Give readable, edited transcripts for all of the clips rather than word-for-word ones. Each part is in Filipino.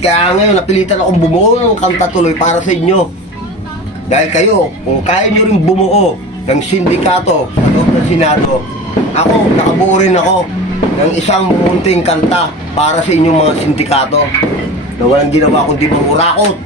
Kaya ngayon, napilitan akong bumuo ng kanta tuloy para sa inyo. Dahil kayo, kung kaya nyo rin bumuo ng sindikato sa loob ng Senado, ako, nakabuo rin ako ng isang munting kanta para sa inyong mga sindikato na walang ginawa kundi mangurakot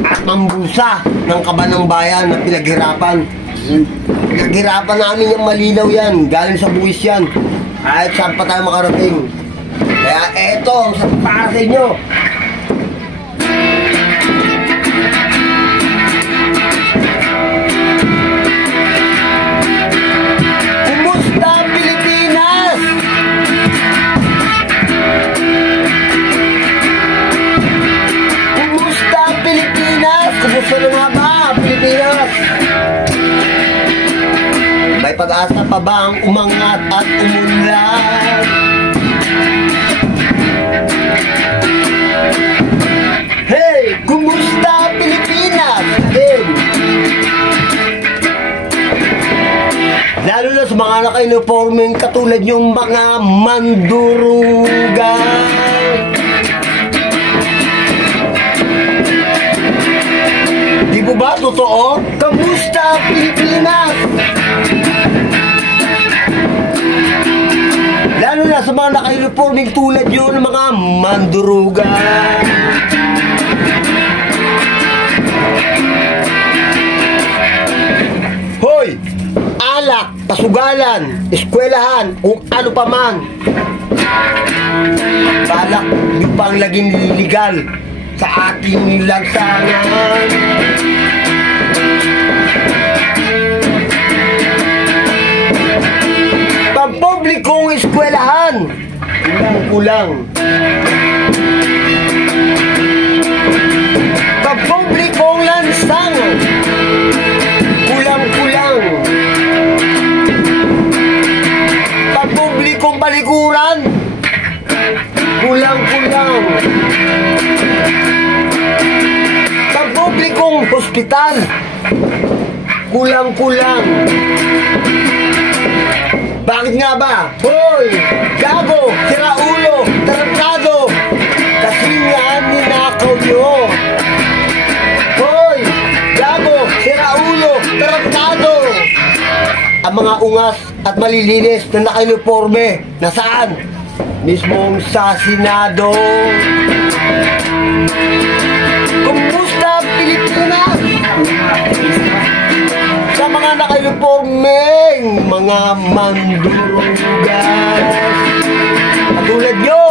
at mambusa ng kaban ng bayan na pinaghirapan. Pinaghirapan namin yung malinaw yan, galing sa buwis yan, kahit saan pa tayo makarating. Kaya eto, para sa inyo. Kumusta Pilipinas? Kumusta Pilipinas? Kumusta na nga ba Pilipinas? May pag-asa pa ba ang umangat at umunlad? Hey! Kumusta Pilipinas? Lalo na sa mga naka-uniforming katulad yung mga mandurugan. Di po ba totoo? Kamusta Pilipinas? Lalo na sa mga naka-uniforming tulad yun ng mga mandurugan. Hoy! Alak, pasugalan, eskwelahan, kung ano pa man. Balak nyo pang laging legal sa ating lansangan. Pampublikong eskwelahan, kulang-kulang. Pampublikong lansangan, kulang-kulang. Pampublikong balikuran, kulang-kulang. Pampublikong hospital, kulang-kulang. Bakit nga ba? Hoy! Gago! Siraulo! Tarantado! Kasi nga ninakaw nyo! Hoy! Gago! Siraulo! Tarantado! Ang mga ungas at malilinis na naka-uniforme, nasaan? Mismong sa Senado. Kumusta Pilipinas? Sa mga naka-uniformeng mga mandurugan katulad nyo.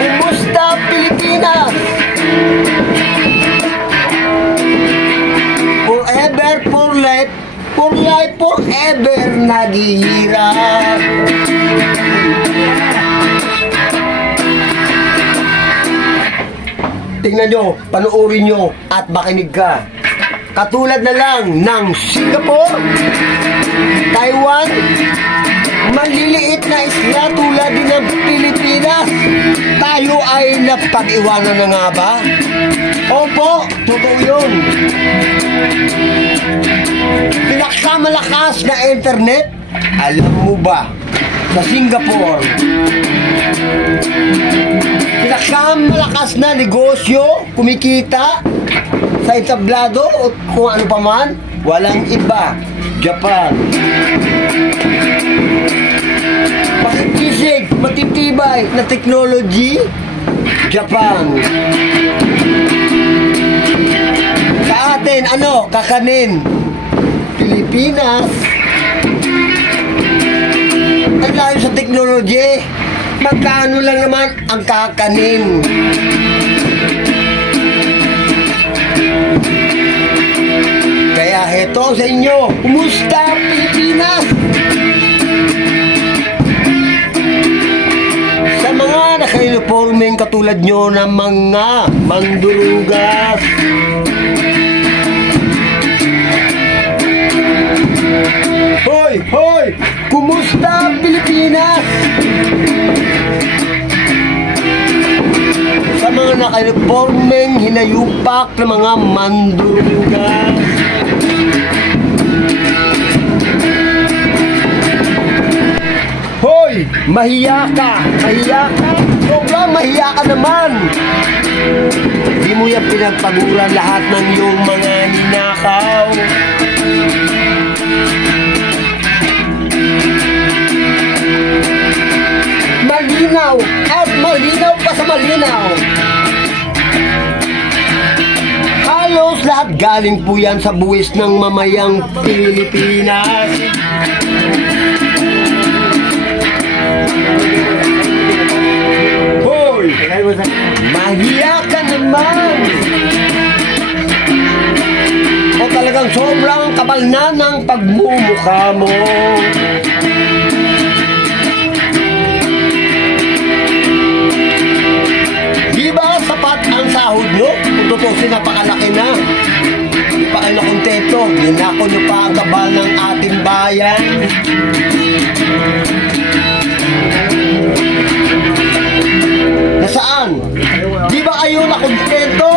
Kumusta Pilipinas? Forever, for life, forever naghihirap. Tingnan nyo, panoorin nyo at makinig ka. Katulad na lang ng Singapore, Taiwan, maliliit na isla tulad din ng Pilipinas. Tayo ay napag-iwanan na nga ba? Opo, totoo yun. Pinakamalakas na internet, alam mo ba, sa Singapore. Pinakamalakas na negosyo, kumikita, sa entablado o kung ano pa man, walang iba, Japan. Pakikisig, matitibay na technology, Japan. Sa atin, ano, kakanin, Pilipinas. Ang layo sa technology, magkano lang naman ang kakanin. Kaya heto sa inyo, kumusta Pilipinas? Sa mga naka-uniforming katulad nyo ng mga mandurugas. Hoy! Hoy! Kumusta Pilipinas? Sa mga naka-uniforming hinayupak ng mga mandurugas. Hoy! Hoy, mahiya ka! Mahiya ka! Sobrang mahiya ka naman! Di mo yan pinagpaguran lahat ng iyong mga ninakaw. Malinaw at malinaw pa sa malinaw. Halos lahat galing po yan sa buwis ng mamayang Pilipinas. Hoy! Mahiya ka naman! O talagang sobrang kapal na ng pagmumukha mo. Di ba sapat ang sahod nyo? Kung tutusin, napakalaki na. Di pa kayo nakontento. Ginako nyo pa ang kabal ng ating bayan. Nasaan? Di ba kayo nakontento?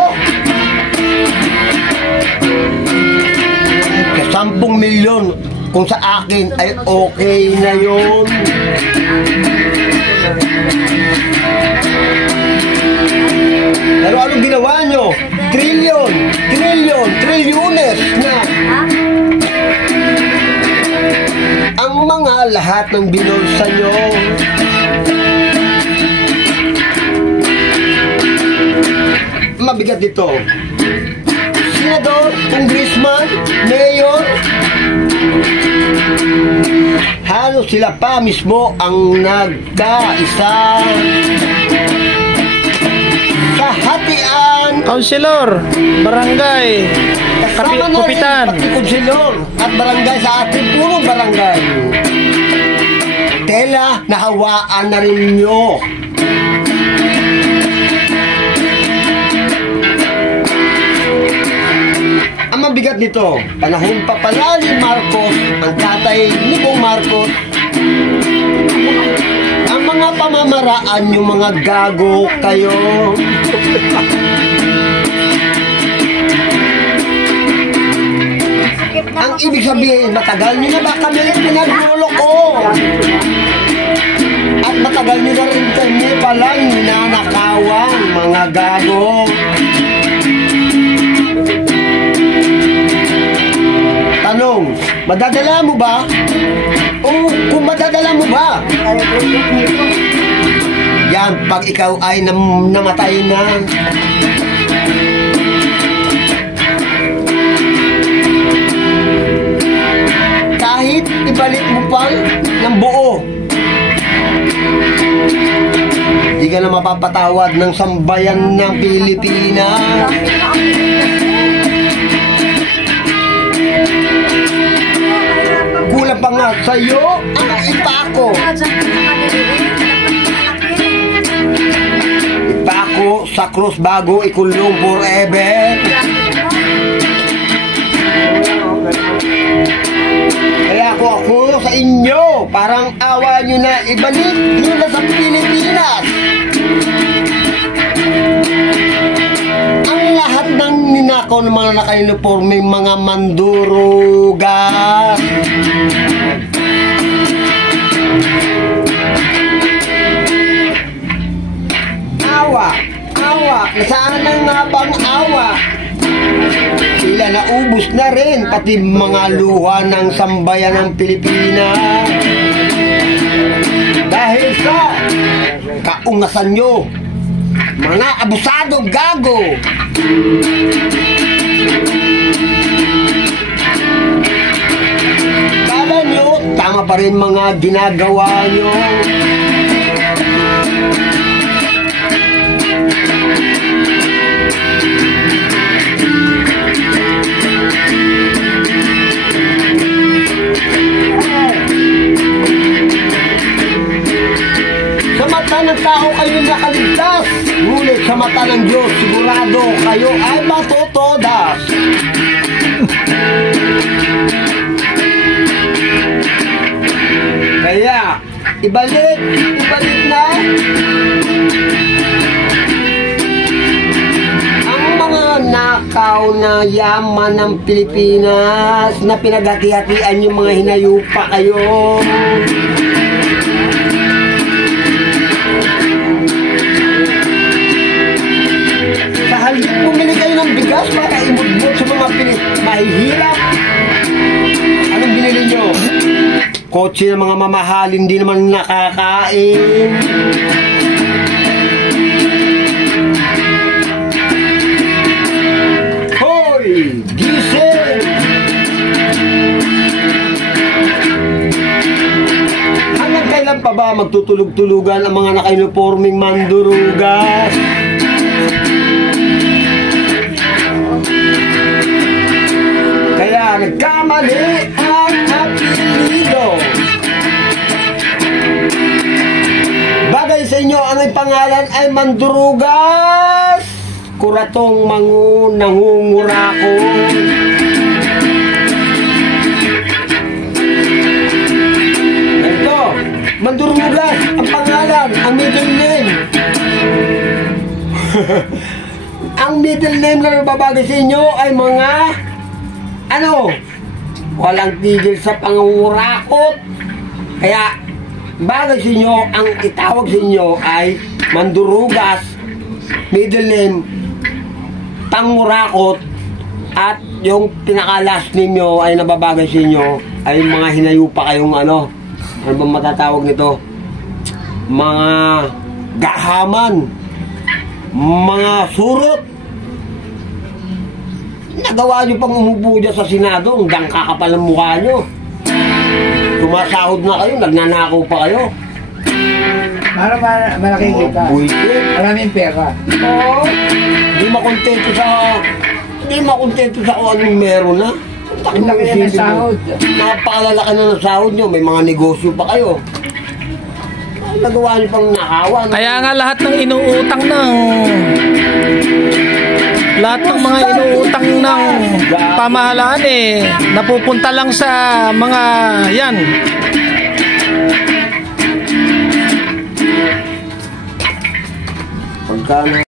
Sa 10 milyon, kung sa akin ay okay na yun. Pero anong ginawa nyo? Trilyon, trilyones na. Ang mga lahat ng binulsa nyo. Mabigat dito. Senador, congressman, mayor, halos sila pa mismo ang nagkaisa sa hatian. Councilor, barangay, kapitan, pati konsilor at barangay sa ating punong barangay. Tela, nahawaan na rin nyo. Ang mabigat nito, panahon pa pala ni Marcos, ang tatay ni Bong Marcos, ang mga pamamaraan yung mga gago kayo. Ang ibig sabihin, matagal nyo na ba kami pinagluloko? At matagal nyo na rin kami palang ninanakawan, mga gago. Tanong, madadala mo ba? O kung madadala mo ba? Yan, pag ikaw ay namatay na. Kahit ibalik mo pa ng buo, di ka na mapapatawad ng sambayan ng Pilipinas. Kulang pa nga sa'yo ang ipako. Ipako sa krus bago ikulong forever. Kaya ako sa inyo, parang awa nyo na, ibalik nyo na sa Pilipinas ang lahat ng ninakaw ng mga naka-uniforme, mga mandurugas. Awa, nasaan ang nga bang awa? Sila naubos na rin, pati mga luha ng sambayan ng Pilipinas. Dahil sa kaungasan nyo, mga abusado gago. Kala nyo, tama pa rin mga ginagawa nyo. Sa mata ng tao kayo nakaligtas, ngunit sa mata ng Diyos sigurado kayo ay matutodas. Kaya ibalik na ang mga nakaw na yaman ng Pilipinas na pinaghati-hatian yung mga hinayupa kayo. kotse ng mga mamahalin, hindi naman nakakain. Hoy! Gising! Hanggang kailan pa ba magtutulog-tulugan ang mga naka-uniforming mandurugas? Kaya nagkamali ang apelido. Bagay sa inyo ang pangalan ay mandurugas, kuratong nangungurako. Ganito, mandurugas ang pangalan, ang middle name. Ang middle name na nababagay sa inyo ay mga walang tigil sa pangungurakot. Kaya bagay sa inyo, ang itawag sa inyo ay mandurugas, middle name pangurakot, at yung pinaka-last name nyo ay nababagay sa inyo ay mga hinayupa kayong ano bang matatawag nito, mga gahaman, mga surot. Nagawa nyo pang umupo dyan sa Senado, hanggang kakapal ang mukha nyo. Tumasahod na kayo, nagnanakaw pa kayo. Para malaki kita. Maraming pera. Oo. Hindi makontento sa kung anong meron na. Ang laki na ng sahod. Napakalalaki na ng sahod nyo, may mga negosyo pa kayo. Nagawa nyo pang nakawan. Kaya nga lahat ng inuutang mga inuutang ng pamahalaan napupunta lang sa mga yan. Pagka